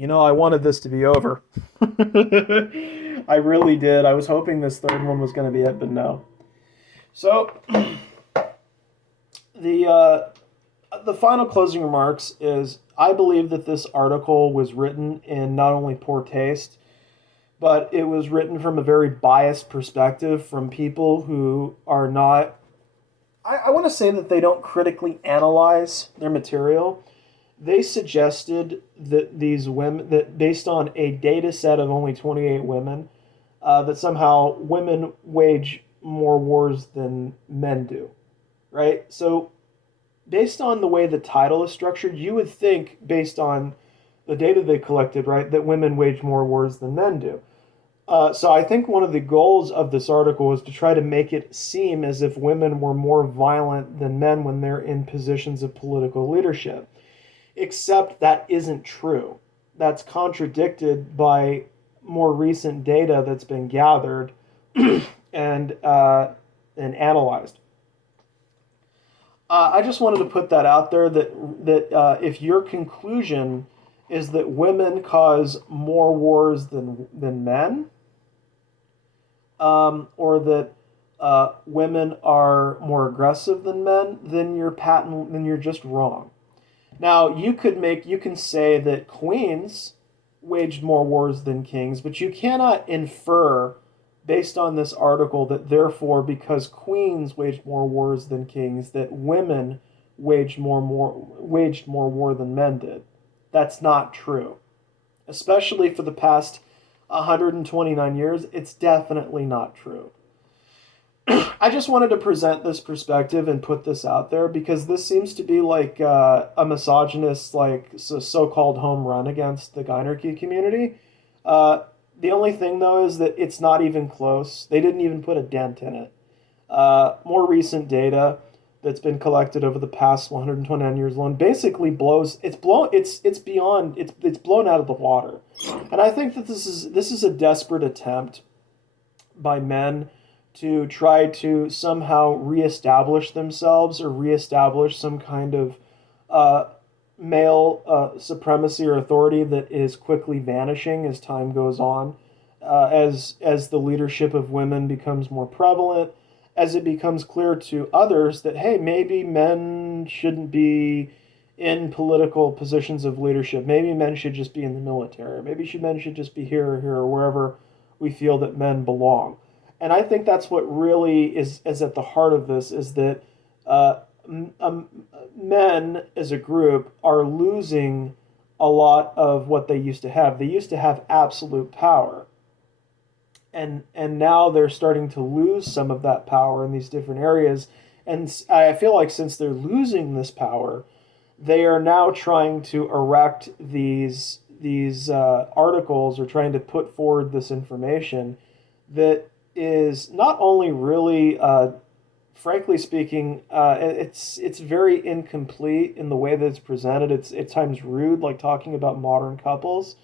I wanted this to be over. I really did. I was hoping this third one was going to be it, but no. So the final closing remarks is I believe that this article was written in not only poor taste, but it was written from a very biased perspective from people who are not. I want to say that they don't critically analyze their material. They suggested that these women, that based on a data set of only 28 women, that somehow women wage more wars than men do, right? So, based on the way the title is structured, you would think, based on the data they collected, right, that women wage more wars than men do. So I think one of the goals of this article is to try to make it seem as if women were more violent than men when they're in positions of political leadership. Except that isn't true. That's contradicted by more recent data that's been gathered and and analyzed. I just wanted to put that out there that if your conclusion is that women cause more wars than men, or that women are more aggressive than men, then you're just wrong. Now you can say that queens waged more wars than kings, but you cannot infer based on this article that therefore because queens waged more wars than kings that women waged more war than men did. That's not true. Especially for the past 129 years, it's definitely not true. I just wanted to present this perspective and put this out there because this seems to be like a misogynist, like so-called home run against the Gynarchy community. Uh, the only thing though is that it's not even close. They didn't even put a dent in it. More recent data that's been collected over the past 129 years alone basically it's beyond it's blown out of the water. And I think that this is a desperate attempt by men to try to somehow reestablish themselves or reestablish some kind of uh, male supremacy or authority that is quickly vanishing as time goes on, as the leadership of women becomes more prevalent, as it becomes clear to others that hey, maybe men shouldn't be in political positions of leadership. Maybe men should just be in the military. Maybe men should just be here or here or wherever we feel that men belong. And I think that's what really is at the heart of this is that uh, men as a group are losing a lot of what they used to have. They used to have absolute power, and now they're starting to lose some of that power in these different areas. And I feel like since they're losing this power, they are now trying to erect these articles or trying to put forward this information that is not only really, frankly speaking, it's very incomplete in the way that it's presented. It's at times rude, like talking about modern couples,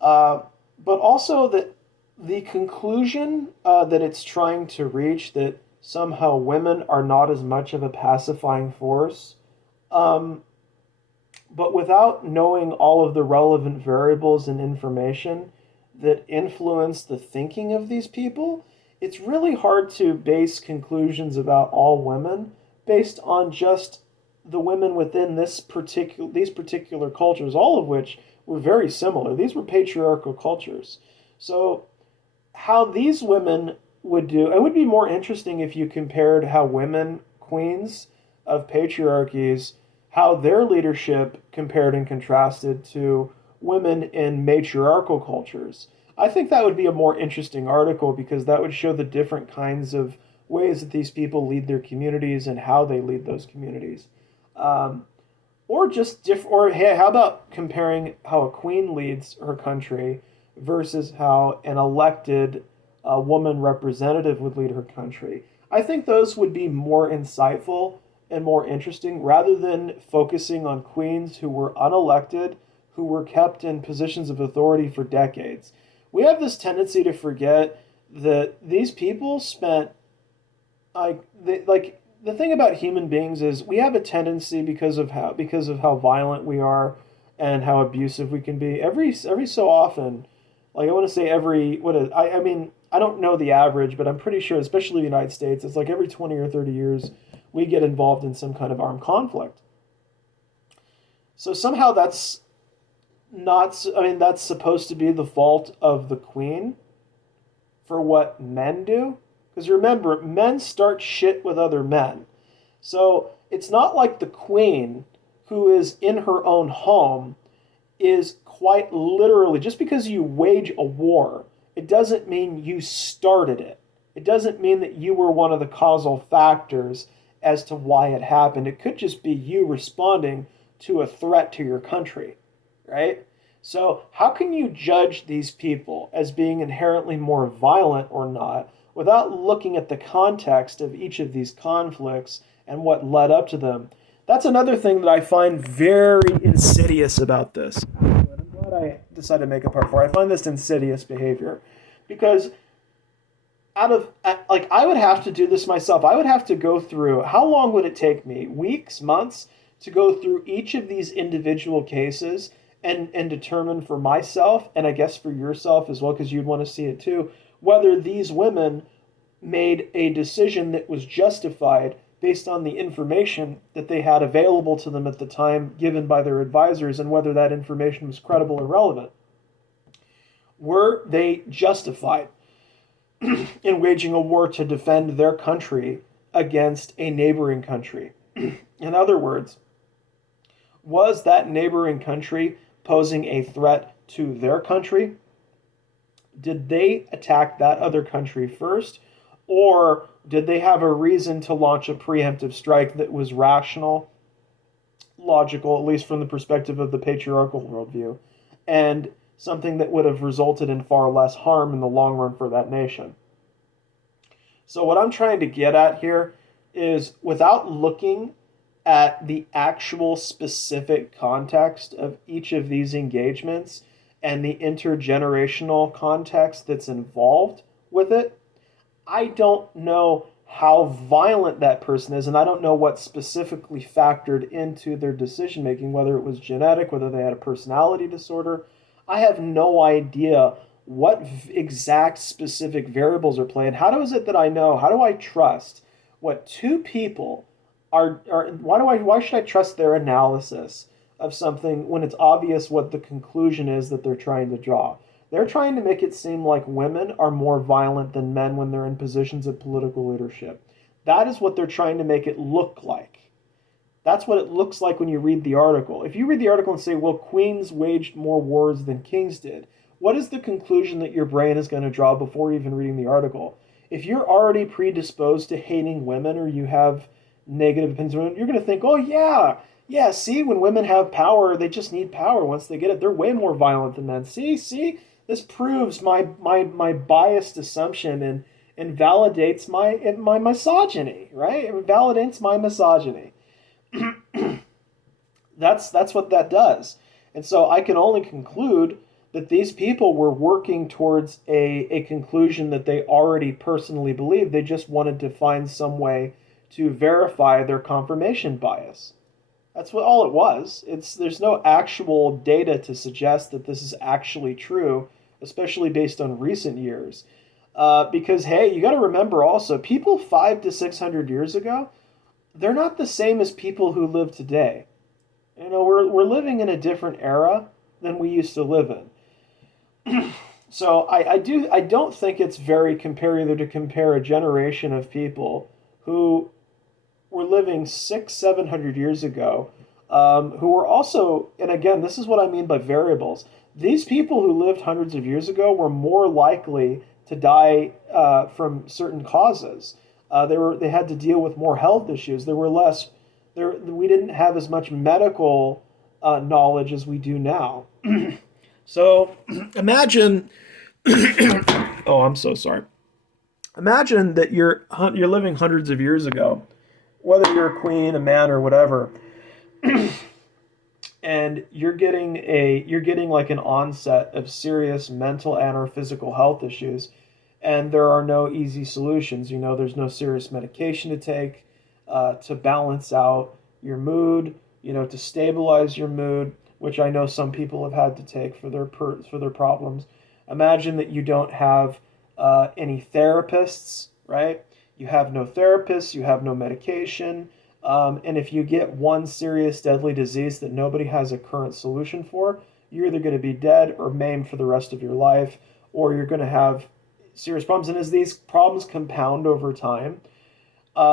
uh, but also that the conclusion that it's trying to reach that somehow women are not as much of a pacifying force, um, but without knowing all of the relevant variables and information that influence the thinking of these people, it's really hard to base conclusions about all women based on just the women within these particular cultures, all of which were very similar. These were patriarchal cultures. So how these women would do, it would be more interesting if you compared how women, queens of patriarchies, how their leadership compared and contrasted to women in matriarchal cultures. I think that would be a more interesting article because that would show the different kinds of ways that these people lead their communities and how they lead those communities. Um, or hey, how about comparing how a queen leads her country versus how an elected woman representative would lead her country? I think those would be more insightful and more interesting rather than focusing on queens who were unelected, who were kept in positions of authority for decades. We have this tendency to forget that these people spent like the thing about human beings is we have a tendency because of how violent we are and how abusive we can be. Every so often, like I want to say every what is I mean I don't know the average, but I'm pretty sure, especially the United States, it's like every 20 or 30 years we get involved in some kind of armed conflict. So somehow that's not, I mean, that's supposed to be the fault of the queen for what men do. Because remember, men start shit with other men. So it's not like the queen, who is in her own home, is quite literally, just because you wage a war, it doesn't mean you started it. It doesn't mean that you were one of the causal factors as to why it happened. It could just be you responding to a threat to your country, right? So, how can you judge these people as being inherently more violent or not without looking at the context of each of these conflicts and what led up to them? That's another thing that I find very insidious about this. I'm glad I decided to make a part 4. I find this insidious behavior because like, I would have to do this myself. I would have to go through, how long would it take me? Weeks, months, to go through each of these individual cases and determine for myself, and I guess for yourself as well, because you'd want to see it too, whether these women made a decision that was justified based on the information that they had available to them at the time given by their advisors, and whether that information was credible or relevant. Were they justified in waging a war to defend their country against a neighboring country? In other words, was that neighboring country posing a threat to their country? Did they attack that other country first? Or did they have a reason to launch a preemptive strike that was rational, logical, at least from the perspective of the patriarchal worldview, and something that would have resulted in far less harm in the long run for that nation? So what I'm trying to get at here is, without looking at the actual specific context of each of these engagements and the intergenerational context that's involved with it, I don't know how violent that person is, and I don't know what specifically factored into their decision making, whether it was genetic, whether they had a personality disorder. I have no idea what exact specific variables are playing. How is it that I know? How do I trust what two people why should I trust their analysis of something when it's obvious what the conclusion is that they're trying to draw? They're trying to make it seem like women are more violent than men when they're in positions of political leadership. That is what they're trying to make it look like. That's what it looks like when you read the article. If you read the article and say, well, queens waged more wars than kings did, what is the conclusion that your brain is going to draw before even reading the article? If you're already predisposed to hating women, or you have negative opinions on women, you're going to think, oh yeah, see, when women have power, they just need power. Once they get it, they're way more violent than men. See, this proves my biased assumption and validates my misogyny, right? It validates my misogyny. That's what that does. And so I can only conclude that these people were working towards a conclusion that they already personally believed. They just wanted to find some way to verify their confirmation bias. That's what all it was. There's no actual data to suggest that this is actually true, especially based on recent years. Because, hey, you got to remember also, people 500 to 600 years ago, they're not the same as people who live today. You know, we're living in a different era than we used to live in. So I don't think it's very comparative to compare a generation of people who were living 600-700 years ago, who were also, and again, this is what I mean by variables. These people who lived hundreds of years ago were more likely to die from certain causes. They had to deal with more health issues. We didn't have as much medical knowledge as we do now. So imagine, oh, I'm so sorry. Imagine that you're living hundreds of years ago, whether you're a queen, a man, or whatever, and you're getting like an onset of serious mental and or physical health issues, and there are no easy solutions. You know, there's no serious medication to take to balance out your mood, you know, to stabilize your mood. which I know some people have had to take for their problems. Imagine that you don't have any therapists, right? You have no therapists, you have no medication, and if you get one serious deadly disease that nobody has a current solution for, you're either going to be dead or maimed for the rest of your life, or you're going to have serious problems. And as these problems compound over time,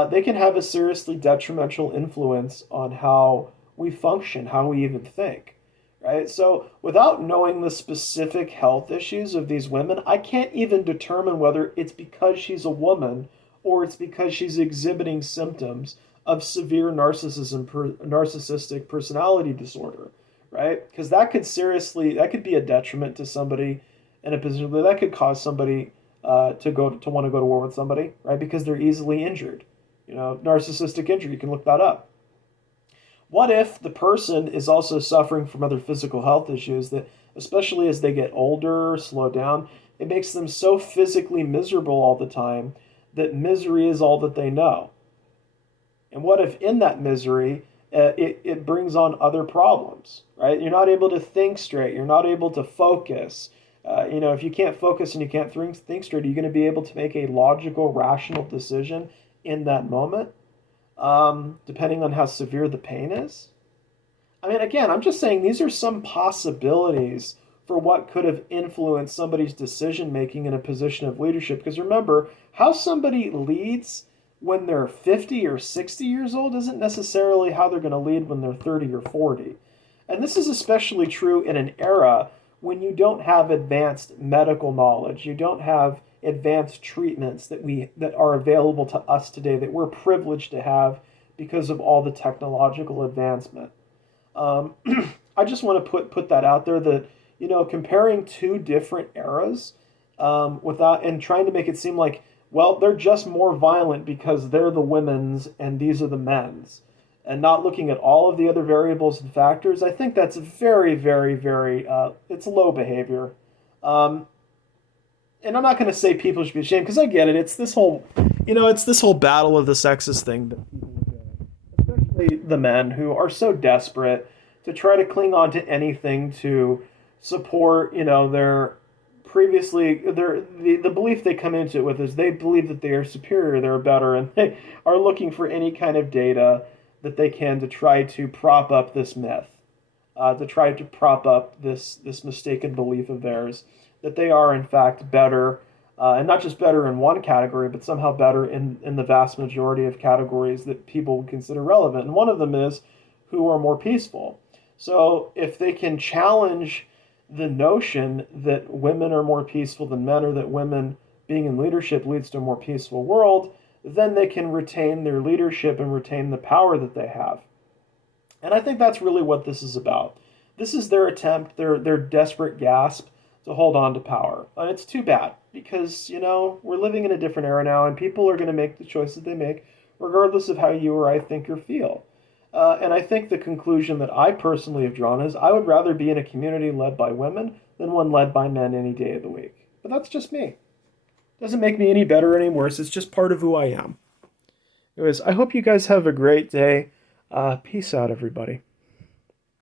they can have a seriously detrimental influence on how we function, how we even think, right? So, without knowing the specific health issues of these women, I can't even determine whether it's because she's a woman or it's because she's exhibiting symptoms of severe narcissistic personality disorder, right? Because that could be a detriment to somebody in a position that could cause somebody to want to go to war with somebody, right? Because they're easily injured. Narcissistic injury, you can look that up. What if the person is also suffering from other physical health issues that, especially as they get older, slow down, it makes them so physically miserable all the time that misery is all that they know? And what if in that misery, it brings on other problems, right? You're not able to think straight. You're not able to focus. If you can't focus and you can't think straight, are you going to be able to make a logical, rational decision in that moment, depending on how severe the pain is? I mean, again, I'm just saying these are some possibilities for what could have influenced somebody's decision making in a position of leadership. Because remember, how somebody leads when they're 50 or 60 years old isn't necessarily how they're going to lead when they're 30 or 40. And this is especially true in an era when you don't have advanced medical knowledge, you don't have advanced treatments that are available to us today that we're privileged to have because of all the technological advancement. I just want to put that out there that comparing two different eras without and trying to make it seem like, well, they're just more violent because they're the women's and these are the men's, and not looking at all of the other variables and factors, I think that's very, very, very, it's low behavior. And I'm not going to say people should be ashamed because I get it. It's this whole battle of the sexes thing that people are doing, especially the men who are so desperate to try to cling on to anything to support, their the belief they come into it with is they believe that they are superior, they're better, and they are looking for any kind of data that they can to try to prop up this myth, to try to prop up this mistaken belief of theirs that they are in fact better, and not just better in one category, but somehow better in the vast majority of categories that people would consider relevant. And one of them is who are more peaceful. So if they can challenge the notion that women are more peaceful than men, or that women being in leadership leads to a more peaceful world, then they can retain their leadership and retain the power that they have. And I think that's really what this is about. This is their attempt, their desperate gasp to hold on to power. And it's too bad because, we're living in a different era now and people are going to make the choices they make regardless of how you or I think or feel. And I think the conclusion that I personally have drawn is I would rather be in a community led by women than one led by men any day of the week. But that's just me. Doesn't make me any better or any worse. It's just part of who I am. Anyways, I hope you guys have a great day. Peace out, everybody.